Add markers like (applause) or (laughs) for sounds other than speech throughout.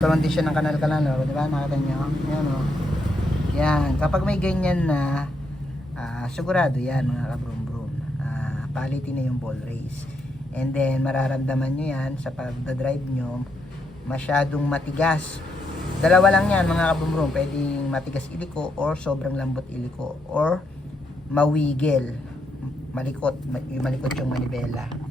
Siya ng kanal-kanal, oh. di ba? Nakita nyo? Yan, oh. Yan. Kapag may ganyan na, ah, sigurado yan, mga kabrum-brum. Ah, paliti na yung ball race. And then, mararamdaman nyo yan sa pagdadrive nyo, masyadong matigas. Dalawa lang yan, mga kabrum-brum. Pwedeng matigas iliko or sobrang lambot iliko or mawigil. Malikot. ma- Malikot yung manibela.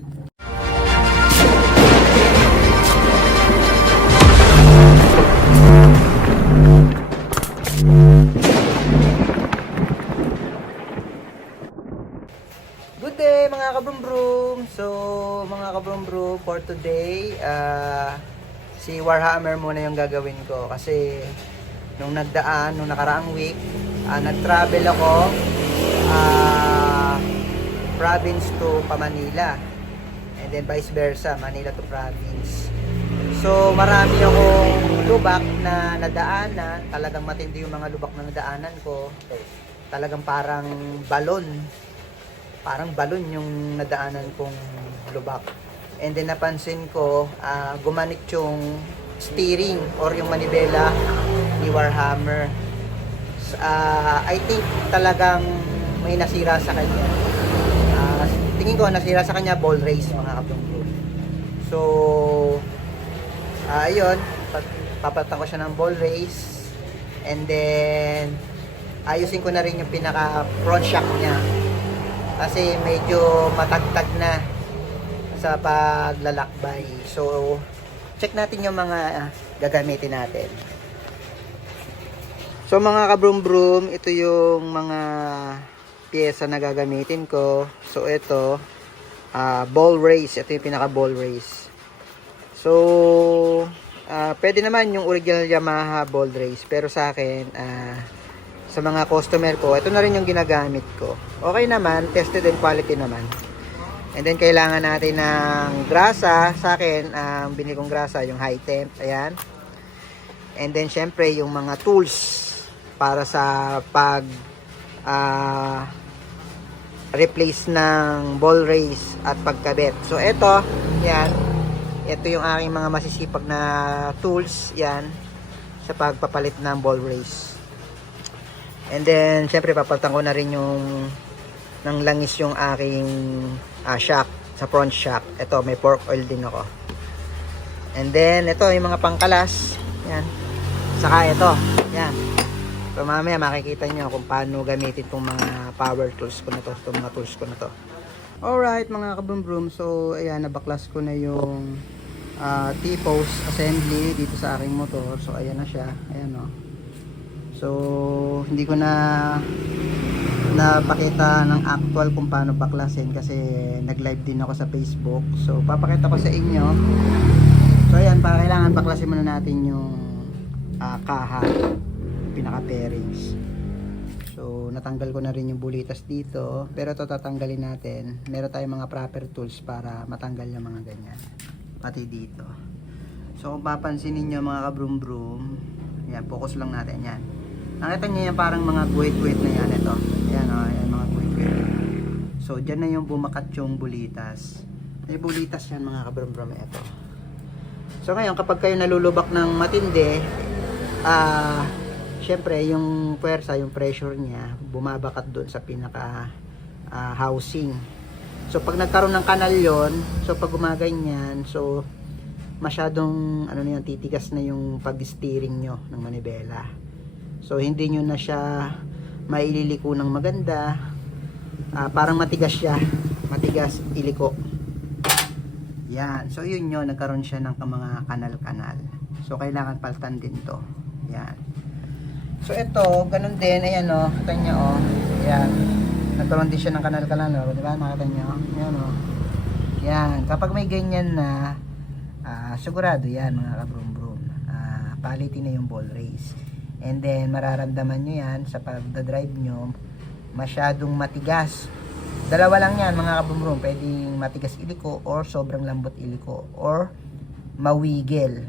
Today, ah, si Warhammer muna yung gagawin ko. Kasi, nung nagdaan, nung nakaraang week, ah, nag-travel ako, ah, province to Pamanila. And then vice versa, Manila to province. So, marami akong lubak na nadaanan. Talagang matindi yung mga lubak na nadaanan ko. Talagang parang balon parang balon yung nadaanan kong lubak. And then napansin ko, ah, gumanit yung steering or yung manibela ni Warhammer. Ah, I think talagang may nasira sa kanya. Ah, tingin ko nasira sa kanya ball race mga kabungko. So, ah, ayun, pa- papalitan ko siya ng ball race. And then, ayusin ko na rin yung pinaka front shock niya kasi medyo matagtag na sa paglalakbay. So, check natin yung mga gagamitin natin. So mga kabrum-brum, ito yung mga pyesa na gagamitin ko. So ito, ah, ball race. Ito yung pinaka ball race. So, ah, pwede naman yung original Yamaha ball race. Pero sa akin, ah, sa mga customer ko, ito na rin yung ginagamit ko. Okay naman, tested and quality naman. And then, kailangan natin ng grasa. Sa akin, ang binili kong grasa, yung high temp. Ayan. And then, syempre, yung mga tools para sa pag ah, replace ng ball race at pagkabit. So, ito, yan. Ito yung aking mga masisipag na tools, yan, sa pagpapalit ng ball race. And then, syempre, papalitan ko na rin yung ng langis yung aking ah, shock, sa front shock. Ito, may pork oil din ako. And then, ito, yung mga pangkalas. Yan. Saka ito. Yan. So, mamaya makikita nyo kung paano gamitin itong mga power tools ko na to. Itong mga tools ko na to. Alright, mga kabrum So, ayan, nabaklas ko na yung ah, T-post assembly dito sa aking motor. So, ayan na siya. Ayan, o. So, hindi ko na napakita ng actual kung paano baklasin kasi nag-live din ako sa Facebook. So, papakita ko sa inyo. So, ayan, para kailangan baklasin muna natin yung ah, kaha, pinaka pairings. So, natanggal ko na rin yung bulitas dito. Pero ito tatanggalin natin. Meron tayong mga proper tools para matanggal yung mga ganyan. Pati dito. So, kung papansin ninyo mga kabrum-brum, yan, focus lang natin yan. Nakita niyo yan parang mga guhit-guhit na yan ito. Ayan o, ayan mga guhit-guhit. So, dyan na yung bumakat yung bulitas. May bulitas yan mga kabrum-brum ito. So, ngayon, kapag kayo nalulubak ng matindi, ah, syempre, yung puwersa, yung pressure niya, bumabakat doon sa pinaka ah, housing. So, pag nagkaroon ng kanal yon so, pag gumaganyan, so, masyadong, ano na yun, titigas na yung pag-steering nyo ng manibela. So, hindi nyo na siya maililiko ng maganda. Ah, parang matigas siya. Matigas, iliko. Yan. So, yun yun. Nagkaroon siya ng mga kanal-kanal. So, kailangan paltan din to. Yan. So, ito, ganun din. Ayan, o. Oh, nyo, o. Oh. Yan. Nagkaroon din siya ng kanal-kanal, o. Di ba? Nakita nyo? Yan, o. Yan. Kapag may ganyan na, ah, sigurado yan, mga kabrum-brum. Ah, paliti na yung ball race. And then, mararamdaman nyo yan sa pagdadrive nyo, masyadong matigas. Dalawa lang yan, mga kabumrum. Pwedeng matigas iliko or sobrang lambot iliko or mawigil.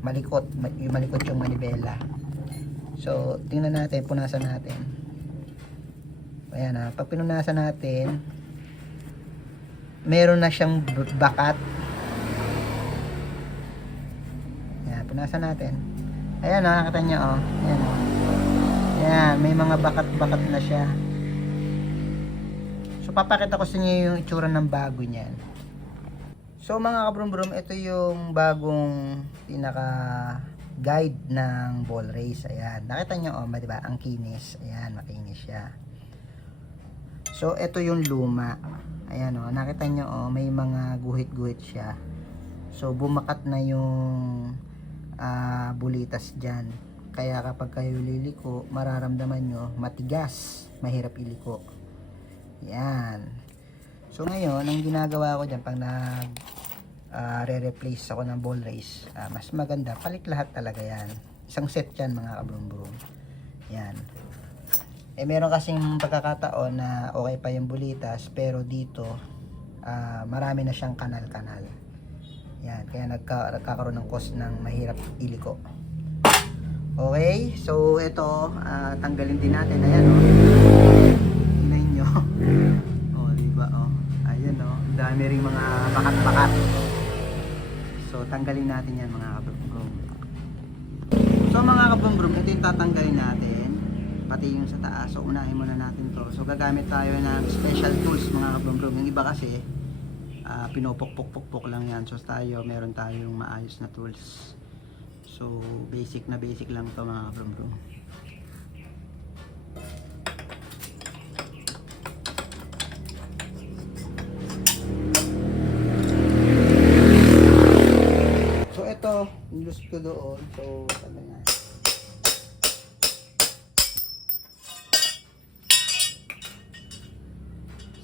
Malikot. Malikot yung manibela. So, tingnan natin, punasan natin. Ayan na, pag pinunasan natin, meron na siyang bakat. Ayan, punasan natin. Ayan o, nakita nyo o. Ayan o. Ayan, may mga bakat-bakat na siya. So, papakita ko sa inyo yung itsura ng bago niyan. So, mga kabrum-brum, ito yung bagong pinaka guide ng ball race. Ayan. Nakita nyo, oh, ba, diba? Ang kinis. Ayan, makinis siya. So, ito yung luma. Ayan, oh. Nakita nyo, oh, may mga guhit-guhit siya. So, bumakat na yung ah, bulitas dyan. Kaya kapag kayo liliko, mararamdaman nyo, matigas. Mahirap iliko. Yan. So, ngayon, ang ginagawa ko dyan, pag nag ah, re-replace ako ng ball race, ah, mas maganda, palit lahat talaga yan. Isang set yan, mga kabrum-brum. Yan. Eh, meron kasing pagkakataon na okay pa yung bulitas, pero dito, ah, marami na siyang kanal-kanal. Yan, kaya nagka, nagkakaroon ng cause ng mahirap iliko. Okay, so ito, ah, tanggalin din natin. Ayan, oh. Tingnan nyo. (laughs) oh, di ba, oh. Ayan, oh. Dami ring mga bakat-bakat. So, tanggalin natin yan, mga kabrum So, mga kabrum ito yung tatanggalin natin. Pati yung sa taas. So, unahin muna natin to. So, gagamit tayo ng special tools, mga kabrum Yung iba kasi, ah pinopok-pok-pok lang yan. So tayo, meron tayong maayos na tools. So basic na basic lang to mga bro bro. So ito, nilus ko doon. So ano na.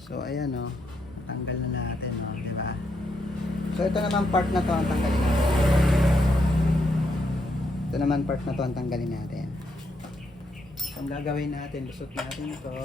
So ayan oh, tanggal na natin oh, di ba? So ito naman part na to ang tanggalin natin. Ito naman part na to ang tanggalin natin. So ang gagawin natin, lusot natin ito.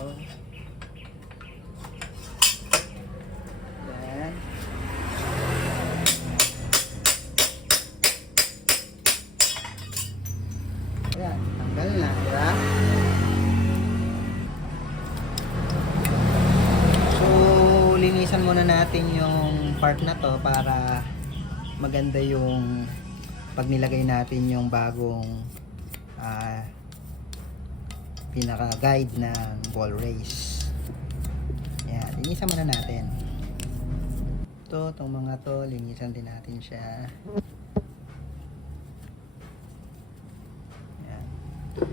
Part na to para maganda yung pag nilagay natin yung bagong ah, pinaka-guide ng ball race. Ayan, linisan muna natin. Ito, itong mga to, linisan din natin siya. Ito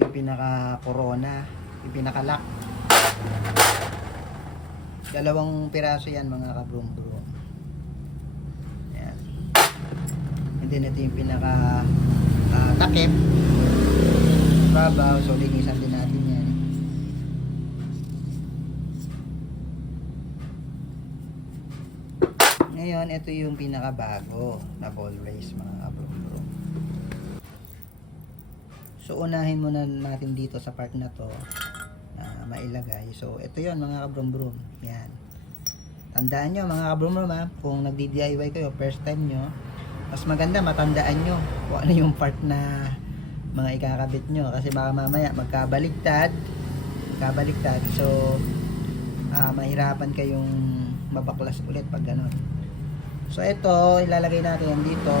yung pinaka-corona, yung pinaka-lock. Dalawang piraso yan mga kabrum-brum. Ayan. And then ito yung pinaka ah, takip. Babaw. So linisan din natin yan. Ngayon, ito yung pinakabago na ball race mga kabrum-brum. So unahin muna natin dito sa part na to mailagay. So, ito yon mga kabrum-brum. Yan. Tandaan nyo mga kabrum-brum ha, kung nagdi-DIY kayo, first time nyo, mas maganda matandaan nyo kung ano yung part na mga ikakabit nyo. Kasi baka mamaya magkabaligtad, magkabaligtad. So, ah, mahirapan kayong mabaklas ulit pag ganon. So, ito, ilalagay natin dito.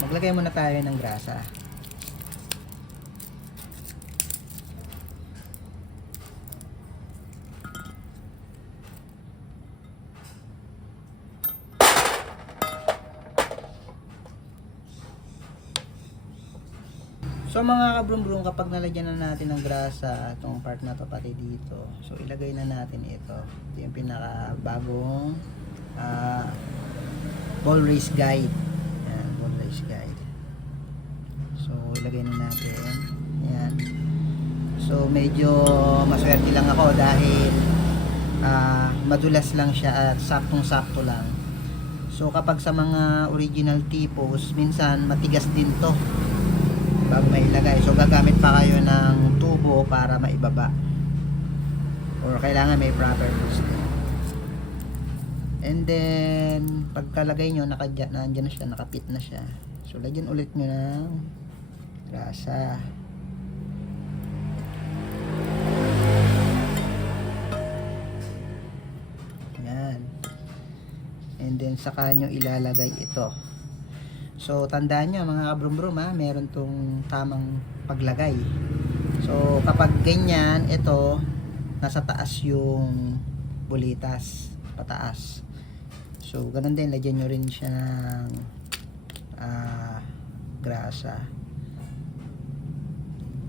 Maglagay muna tayo ng grasa. So mga kabrum-brum, kapag nalagyan na natin ng grasa itong part na to pati dito, so ilagay na natin ito. Ito yung pinaka bagong ah, ball race guide. Yan, ball race guide. So ilagay na natin. Yan. So medyo maswerte lang ako dahil ah, madulas lang siya at saktong-sakto lang. So kapag sa mga original tipos, minsan matigas din to bago mailagay. So gagamit pa kayo ng tubo para maibaba. Or kailangan may proper boost. And then pagkalagay nyo, nakadya, nandiyan na siya, nakapit na siya. So lagyan ulit nyo ng grasa. Yan. And then saka nyo ilalagay ito. So, tandaan nyo mga kabrum-brum ha, meron tong tamang paglagay. So, kapag ganyan, ito, nasa taas yung bulitas, pataas. So, ganun din, lagyan nyo rin siya ng ah, grasa.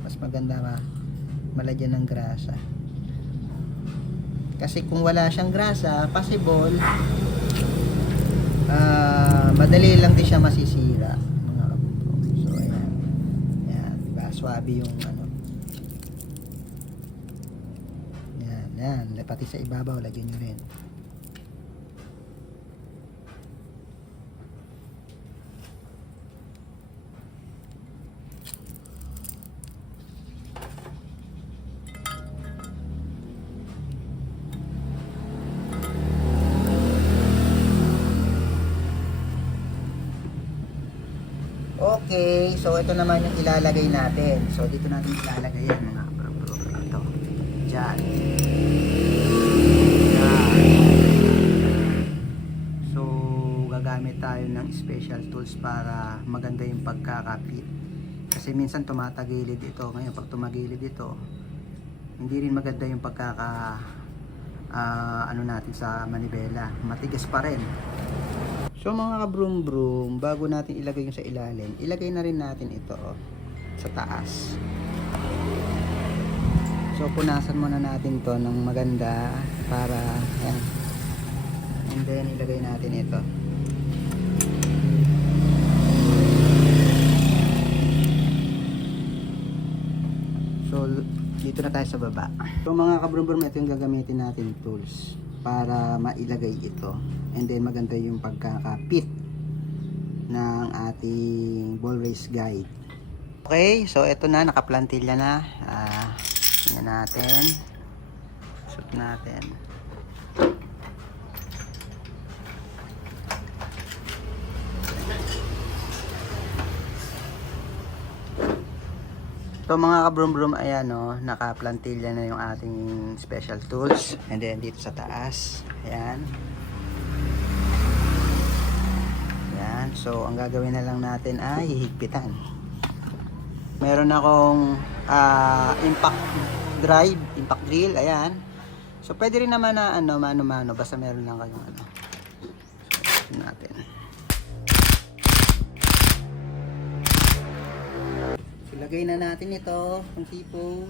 Mas maganda ma, malagyan ng grasa. Kasi kung wala siyang grasa, possible, ah madali lang din siya masisira. Mga kabro. So, ayan. Ayan, diba? Swabe yung ano. Ayan, ayan. Pati sa ibabaw, lagyan nyo rin. Okay, so ito naman yung ilalagay natin. So dito natin ilalagay yan mga kabro. Ito. Diyan. Yan. So gagamit tayo ng special tools para maganda yung pagkakapit. Kasi minsan tumatagilid ito. Ngayon pag tumagilid ito, hindi rin maganda yung pagkaka ah, ano natin sa manibela. Matigas pa rin. So mga kabrum-brum, bago natin ilagay yung sa ilalim, ilagay na rin natin ito oh, sa taas. So punasan muna natin to ng maganda para yan. And then ilagay natin ito. So dito na tayo sa baba. So mga kabrum-brum, ito yung gagamitin natin tools para mailagay ito. And then maganda yung pagkakapit ng ating ball race guide. Okay, so ito na, nakaplantilla na. Tingnan natin. Shoot natin. So mga kabrum-brum, ayan o, nakaplantilla na yung ating special tools. And then dito sa taas, ayan. Ayan, so ang gagawin na lang natin ay hihigpitan. Meron akong ah, impact drive, impact drill, ayan. So pwede rin naman na ano, mano-mano, basta meron lang kayong ano. So, natin. Lagay na natin ito, ang tipo.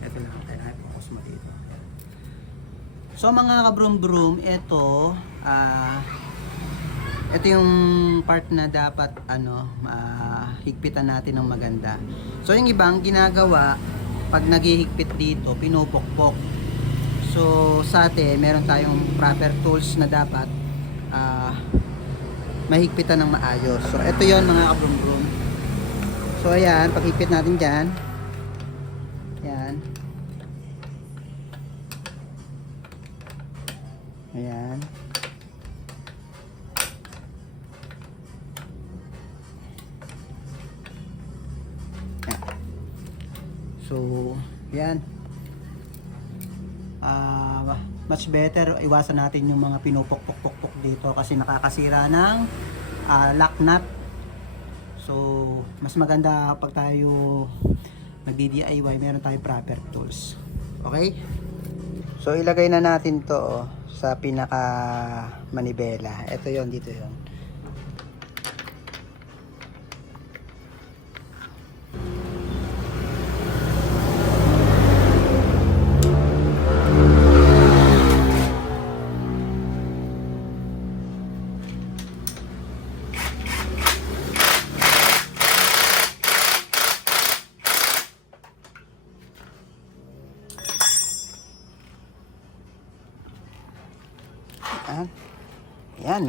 Ito lang, kaya natin focus mo dito. So mga kabrum-brum, ito, ah, ito yung part na dapat ano, ah, higpitan natin ng maganda. So yung ibang ginagawa, pag naghihigpit dito, pinupokpok. So sa atin, meron tayong proper tools na dapat ah, mahigpitan ng maayos. So ito yon mga kabrum-brum. So ayan, paghigpit natin dyan. Ayan. Ayan. So, yan. Ah, much better iwasan natin yung mga pinupok-pok-pok dito kasi nakakasira ng ah, lock nut. So, mas maganda pag tayo nagdi-DIY, meron tayo proper tools. Okay? So, ilagay na natin to oh, sa pinaka manibela. Ito yon dito yon.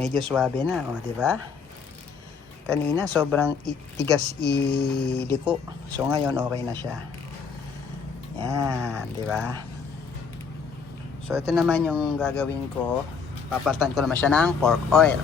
Medyo swabe na, o, di ba? Kanina sobrang tigas iliko. So ngayon okay na siya. Yan, di ba? So ito naman yung gagawin ko. Papalitan ko naman siya ng pork oil.